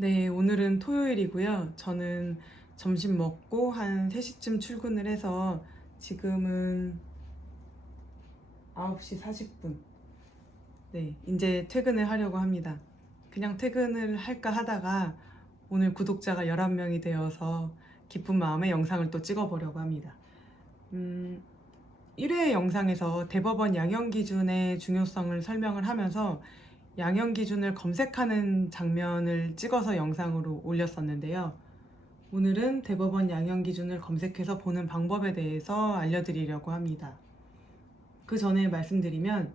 네, 오늘은 토요일이고요. 저는 점심 먹고 한 3시쯤 출근을 해서 지금은 9시 40분. 네, 이제 퇴근을 하려고 합니다. 그냥 퇴근을 할까 하다가 오늘 구독자가 11명이 되어서 기쁜 마음에 영상을 또 찍어보려고 합니다. 1회 영상에서 대법원 양형기준의 중요성을 설명을 하면서 양형기준을 검색하는 장면을 찍어서 영상으로 올렸었는데요. 오늘은 대법원 양형기준을 검색해서 보는 방법에 대해서 알려드리려고 합니다. 그 전에 말씀드리면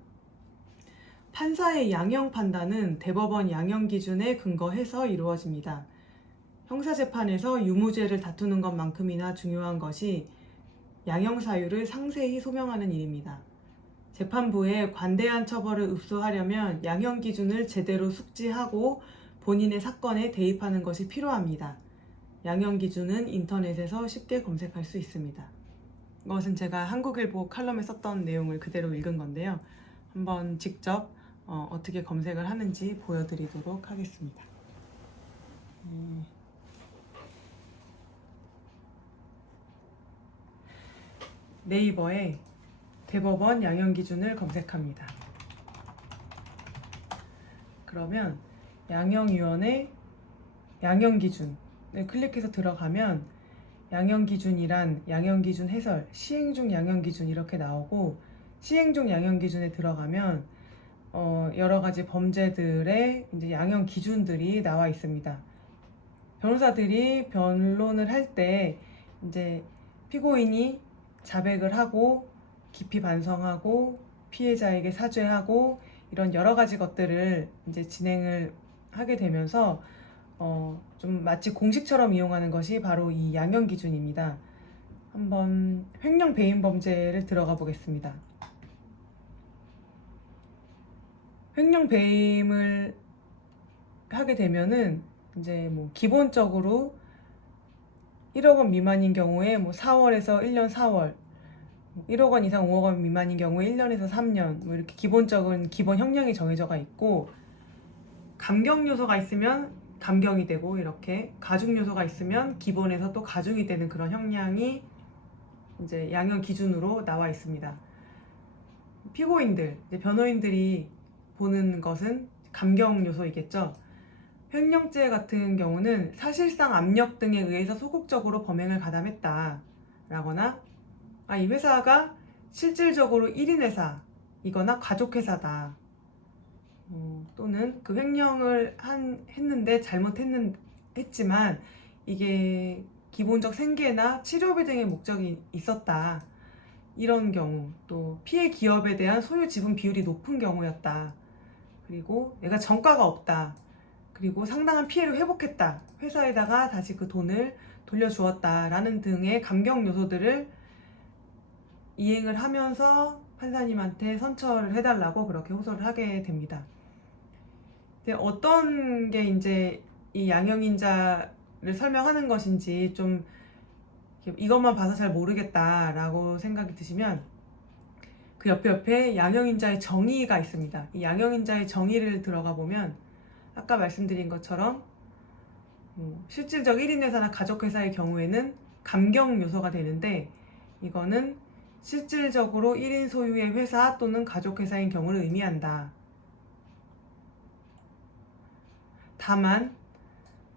판사의 양형 판단은 대법원 양형기준에 근거해서 이루어집니다. 형사재판에서 유무죄를 다투는 것만큼이나 중요한 것이 양형사유를 상세히 소명하는 일입니다. 재판부에 관대한 처벌을 읍소하려면 양형기준을 제대로 숙지하고 본인의 사건에 대입하는 것이 필요합니다. 양형기준은 인터넷에서 쉽게 검색할 수 있습니다. 이것은 제가 한국일보 칼럼에 썼던 내용을 그대로 읽은 건데요. 한번 직접 어떻게 검색을 하는지 보여드리도록 하겠습니다. 네이버에 대법원 양형기준을 검색합니다. 그러면 양형위원회 양형기준을 클릭해서 들어가면 양형기준이란 양형기준 해설, 시행중 양형기준 이렇게 나오고, 시행중 양형기준에 들어가면 여러 가지 범죄들의 이제 양형기준들이 나와 있습니다. 변호사들이 변론을 할 때 이제 피고인이 자백을 하고 깊이 반성하고 피해자에게 사죄하고 이런 여러 가지 것들을 이제 진행을 하게 되면서 좀 마치 공식처럼 이용하는 것이 바로 이 양형 기준입니다. 한번 횡령 배임 범죄를 들어가 보겠습니다. 횡령 배임을 하게 되면은 이제 뭐 기본적으로 1억 원 미만인 경우에 뭐 4월에서 1년 4월, 1억 원 이상 5억 원 미만인 경우에 1년에서 3년 뭐 이렇게 기본적인 기본 형량이 정해져가 있고, 감경 요소가 있으면 감경이 되고, 이렇게 가중 요소가 있으면 기본에서 또 가중이 되는 그런 형량이 이제 양형 기준으로 나와 있습니다. 피고인들, 이제 변호인들이 보는 것은 감경 요소이겠죠. 횡령죄 같은 경우는 사실상 압력 등에 의해서 소극적으로 범행을 가담했다 라거나, 이 회사가 실질적으로 1인 회사이거나 가족회사다, 또는 그 횡령을 했는데 했지만 이게 기본적 생계나 치료비 등의 목적이 있었다, 이런 경우, 또 피해 기업에 대한 소유 지분 비율이 높은 경우였다, 그리고 내가 전과가 없다, 그리고 상당한 피해를 회복했다, 회사에다가 다시 그 돈을 돌려주었다 라는 등의 감경 요소들을 이행을 하면서 판사님한테 선처를 해달라고 그렇게 호소를 하게 됩니다. 근데 어떤 게 이제 이 양형인자를 설명하는 것인지 좀 이것만 봐서 잘 모르겠다라고 생각이 드시면, 그 옆에 양형인자의 정의가 있습니다. 이 양형인자의 정의를 들어가 보면 아까 말씀드린 것처럼 실질적 1인 회사나 가족회사의 경우에는 감경 요소가 되는데, 이거는 실질적으로 1인 소유의 회사 또는 가족회사인 경우를 의미한다. 다만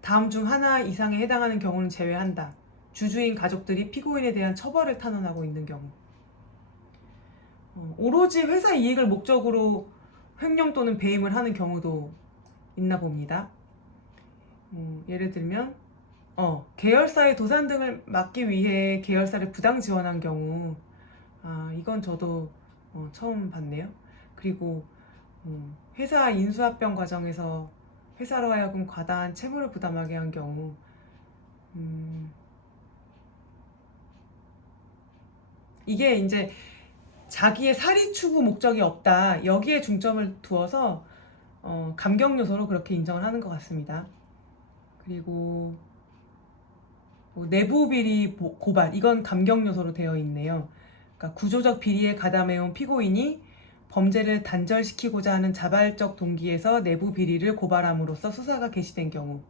다음 중 하나 이상에 해당하는 경우는 제외한다. 주주인 가족들이 피고인에 대한 처벌을 탄원하고 있는 경우. 오로지 회사 이익을 목적으로 횡령 또는 배임을 하는 경우도 있나 봅니다. 예를 들면 계열사의 도산 등을 막기 위해 계열사를 부당 지원한 경우, 이건 저도 처음 봤네요. 그리고 회사 인수합병 과정에서 회사로 하여금 과다한 채무를 부담하게 한 경우, 이게 이제 자기의 사리 추구 목적이 없다, 여기에 중점을 두어서 감경 요소로 그렇게 인정을 하는 것 같습니다. 그리고 내부 비리 고발, 이건 감경 요소로 되어 있네요. 그러니까 구조적 비리에 가담해온 피고인이 범죄를 단절시키고자 하는 자발적 동기에서 내부 비리를 고발함으로써 수사가 개시된 경우,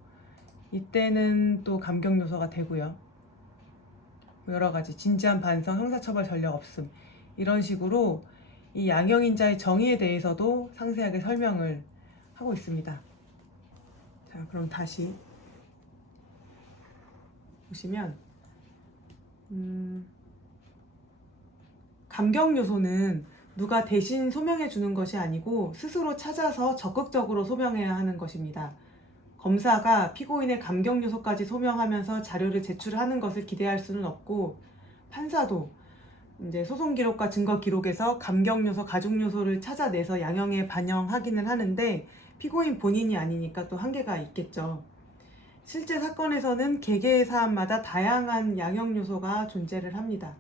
이때는 또 감경 요소가 되고요. 여러 가지 진지한 반성, 형사처벌 전력 없음 이런 식으로 이 양형인자의 정의에 대해서도 상세하게 설명을 하고 있습니다. 자, 그럼 다시 보시면 감경 요소는 누가 대신 소명해 주는 것이 아니고 스스로 찾아서 적극적으로 소명해야 하는 것입니다. 검사가 피고인의 감경 요소까지 소명하면서 자료를 제출하는 것을 기대할 수는 없고, 판사도 이제 소송 기록과 증거 기록에서 감경 요소, 가중 요소를 찾아내서 양형에 반영하기는 하는데 피고인 본인이 아니니까 또 한계가 있겠죠. 실제 사건에서는 개개의 사안마다 다양한 양형 요소가 존재를 합니다.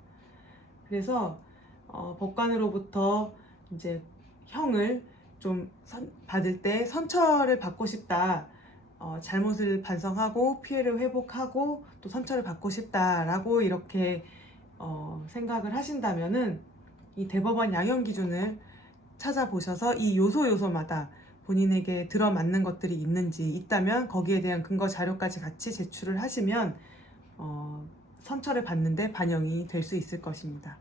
그래서 법관으로부터 이제 형을 좀 받을 때 선처를 받고 싶다, 잘못을 반성하고 피해를 회복하고 또 선처를 받고 싶다라고 이렇게 생각을 하신다면은 이 대법원 양형 기준을 찾아보셔서 이 요소마다 본인에게 들어맞는 것들이 있는지 있다면 거기에 대한 근거 자료까지 같이 제출을 하시면 선처를 받는데 반영이 될 수 있을 것입니다.